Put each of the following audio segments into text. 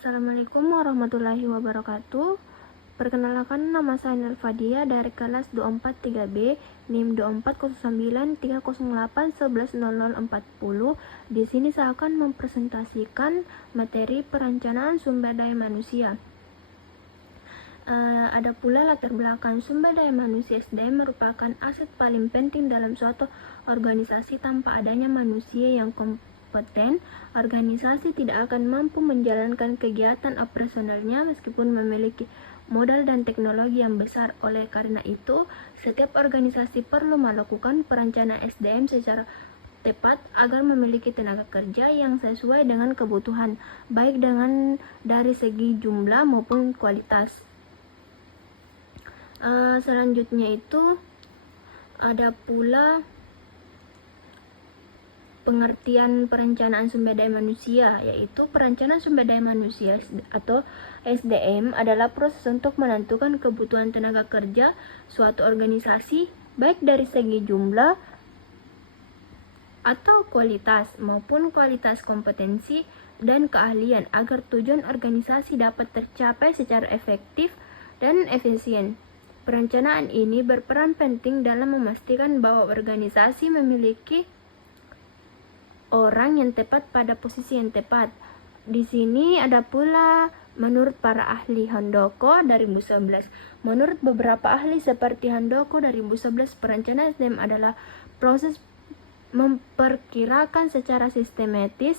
Assalamualaikum warahmatullahi wabarakatuh. Perkenalkan, nama saya Nurfadia dari kelas 243B, NIM 2409308110040. Di sini saya akan mempresentasikan materi perencanaan sumber daya manusia. Ada pula latar belakang sumber daya manusia. SDM merupakan aset paling penting dalam suatu organisasi. Tanpa adanya manusia yang kompeten, organisasi tidak akan mampu menjalankan kegiatan operasionalnya meskipun memiliki modal dan teknologi yang besar. Oleh karena itu, setiap organisasi perlu melakukan perencanaan SDM secara tepat agar memiliki tenaga kerja yang sesuai dengan kebutuhan, baik dari segi jumlah maupun kualitas. Selanjutnya itu ada pula pengertian perencanaan sumber daya manusia, yaitu perencanaan sumber daya manusia atau SDM adalah proses untuk menentukan kebutuhan tenaga kerja suatu organisasi, baik dari segi jumlah atau kualitas maupun kualitas kompetensi dan keahlian agar tujuan organisasi dapat tercapai secara efektif dan efisien. Perencanaan ini berperan penting dalam memastikan bahwa organisasi memiliki orang yang tepat pada posisi yang tepat. Di sini ada pula menurut para ahli Handoko 2011. Menurut beberapa ahli seperti Handoko 2011, perencanaan SDM adalah proses memperkirakan secara sistematis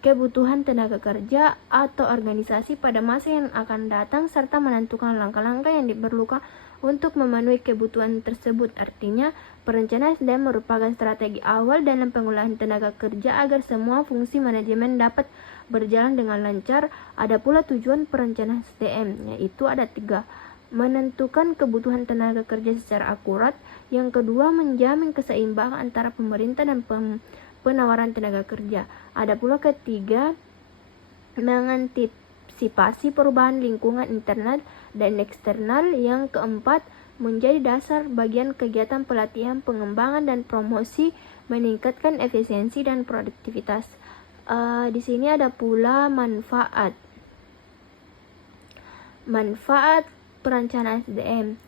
kebutuhan tenaga kerja atau organisasi pada masa yang akan datang serta menentukan langkah-langkah yang diperlukan untuk memenuhi kebutuhan tersebut. Artinya, perencanaan SDM merupakan strategi awal dalam pengolahan tenaga kerja agar semua fungsi manajemen dapat berjalan dengan lancar. Ada pula tujuan perencanaan SDM, yaitu ada 3. Menentukan kebutuhan tenaga kerja secara akurat. Yang kedua, menjamin keseimbangan antara pemerintah dan penawaran tenaga kerja. Ada pula ketiga, mengantisipasi perubahan lingkungan internal dan eksternal. Yang keempat, menjadi dasar bagian kegiatan pelatihan, pengembangan, dan promosi, meningkatkan efisiensi dan produktivitas. Di sini ada pula manfaat perencanaan SDM,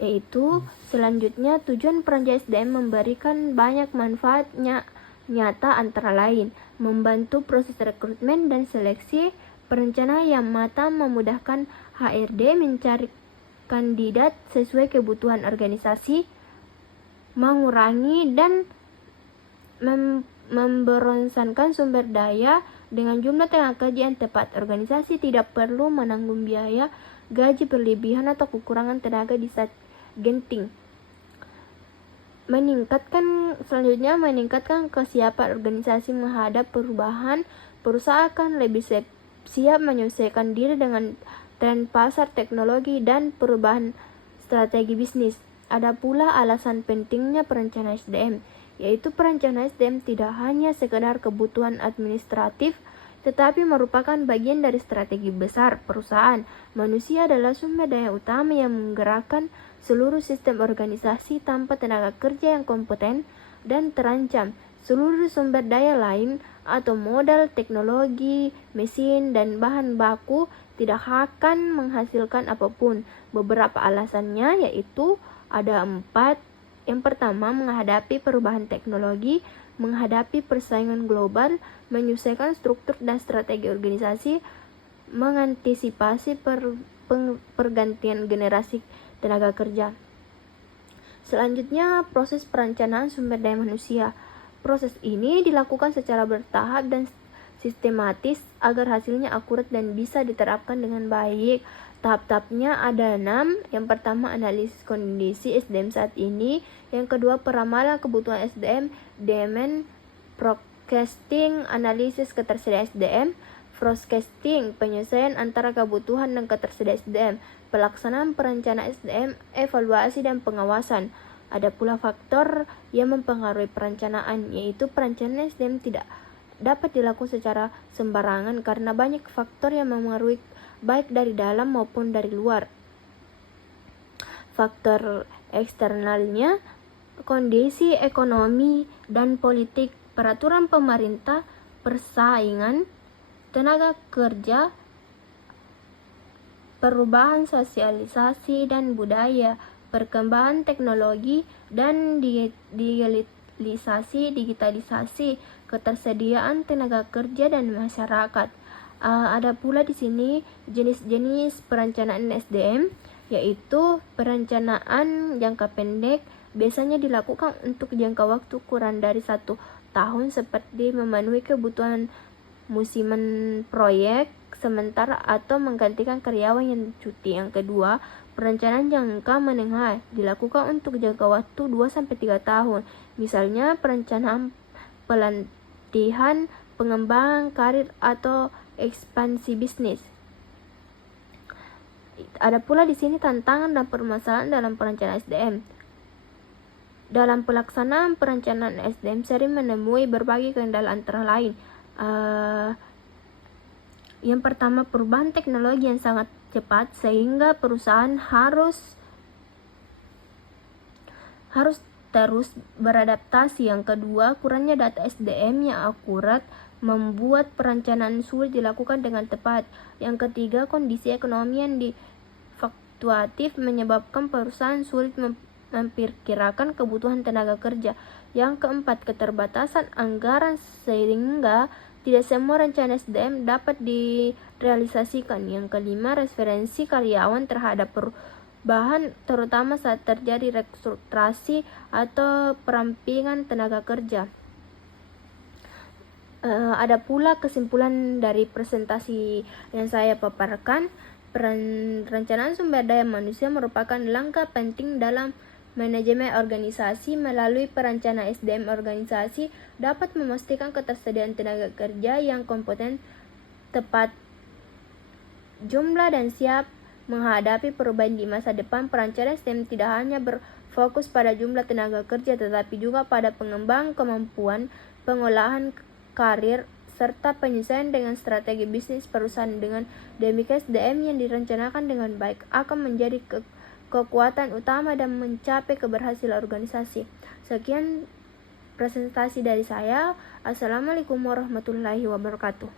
yaitu selanjutnya tujuan perencanaan SDM memberikan banyak manfaatnya nyata, antara lain membantu proses rekrutmen dan seleksi. Perencanaan yang matang memudahkan HRD mencari kandidat sesuai kebutuhan organisasi, mengurangi dan memberonsankan sumber daya dengan jumlah tenaga kerja yang tepat. Organisasi tidak perlu menanggung biaya gaji berlebihan atau kekurangan tenaga di saat genting. Selanjutnya meningkatkan kesiapan organisasi menghadap perubahan. Perusahaan akan lebih siap menyesuaikan diri dengan tren pasar, teknologi, dan perubahan strategi bisnis. Ada pula alasan pentingnya perencanaan SDM, yaitu perencanaan SDM tidak hanya sekedar kebutuhan administratif, tetapi merupakan bagian dari strategi besar perusahaan. Manusia adalah sumber daya utama yang menggerakkan seluruh sistem organisasi. Tanpa tenaga kerja yang kompeten dan terancam, seluruh sumber daya lain atau modal, teknologi, mesin, dan bahan baku tidak akan menghasilkan apapun. Beberapa alasannya yaitu ada 4. Yang pertama, menghadapi perubahan teknologi, menghadapi persaingan global, menyesuaikan struktur dan strategi organisasi, mengantisipasi pergantian generasi tenaga kerja. Selanjutnya, proses perencanaan sumber daya manusia. Proses ini dilakukan secara bertahap dan sistematis agar hasilnya akurat dan bisa diterapkan dengan baik. Tahap-tahapnya ada 6. Yang pertama, analisis kondisi SDM saat ini. Yang kedua, peramalan kebutuhan SDM, demand forecasting, analisis ketersediaan SDM, forecasting, penyesuaian antara kebutuhan dan ketersediaan SDM, pelaksanaan perencanaan SDM, evaluasi dan pengawasan. Ada pula faktor yang mempengaruhi perencanaan, yaitu perencanaan SDM tidak dapat dilakukan secara sembarangan karena banyak faktor yang mempengaruhi baik dari dalam maupun dari luar. Faktor eksternalnya, kondisi ekonomi dan politik, peraturan pemerintah, persaingan, tenaga kerja, perubahan sosialisasi dan budaya, perkembangan teknologi dan digitalisasi, ketersediaan tenaga kerja dan masyarakat. Ada pula di sini jenis-jenis perencanaan SDM, yaitu perencanaan jangka pendek biasanya dilakukan untuk jangka waktu kurang dari 1 tahun seperti memenuhi kebutuhan musiman proyek sementara atau menggantikan karyawan yang cuti. Yang kedua, perencanaan jangka menengah dilakukan untuk jangka waktu 2-3 tahun. Misalnya perencanaan pelatihan, pengembangan karir atau ekspansi bisnis. Ada pula di sini tantangan dan permasalahan dalam perencanaan SDM. Dalam pelaksanaan perencanaan SDM sering menemui berbagai kendala antara lain. Yang pertama, perubahan teknologi yang sangat cepat sehingga perusahaan harus terus beradaptasi. Yang kedua, kurangnya data SDM yang akurat membuat perencanaan sulit dilakukan dengan tepat. Yang ketiga, kondisi ekonomi yang fluktuatif menyebabkan perusahaan sulit memperkirakan kebutuhan tenaga kerja. Yang keempat, keterbatasan anggaran sehingga tidak semua rencana SDM dapat direalisasikan. Yang kelima, referensi karyawan terhadap perubahan terutama saat terjadi restrukturasi atau perampingan tenaga kerja. Ada pula kesimpulan dari presentasi yang saya paparkan. Perencanaan sumber daya manusia merupakan langkah penting dalam manajemen organisasi. Melalui perencanaan SDM, organisasi dapat memastikan ketersediaan tenaga kerja yang kompeten, tepat jumlah dan siap menghadapi perubahan di masa depan. Perencanaan SDM tidak hanya berfokus pada jumlah tenaga kerja tetapi juga pada pengembangan kemampuan, pengolahan karir, serta penyesuaian dengan strategi bisnis perusahaan. Dengan demikian, SDM yang direncanakan dengan baik akan menjadi kekuatan utama dan mencapai keberhasilan organisasi. Sekian presentasi dari saya. Assalamualaikum warahmatullahi wabarakatuh.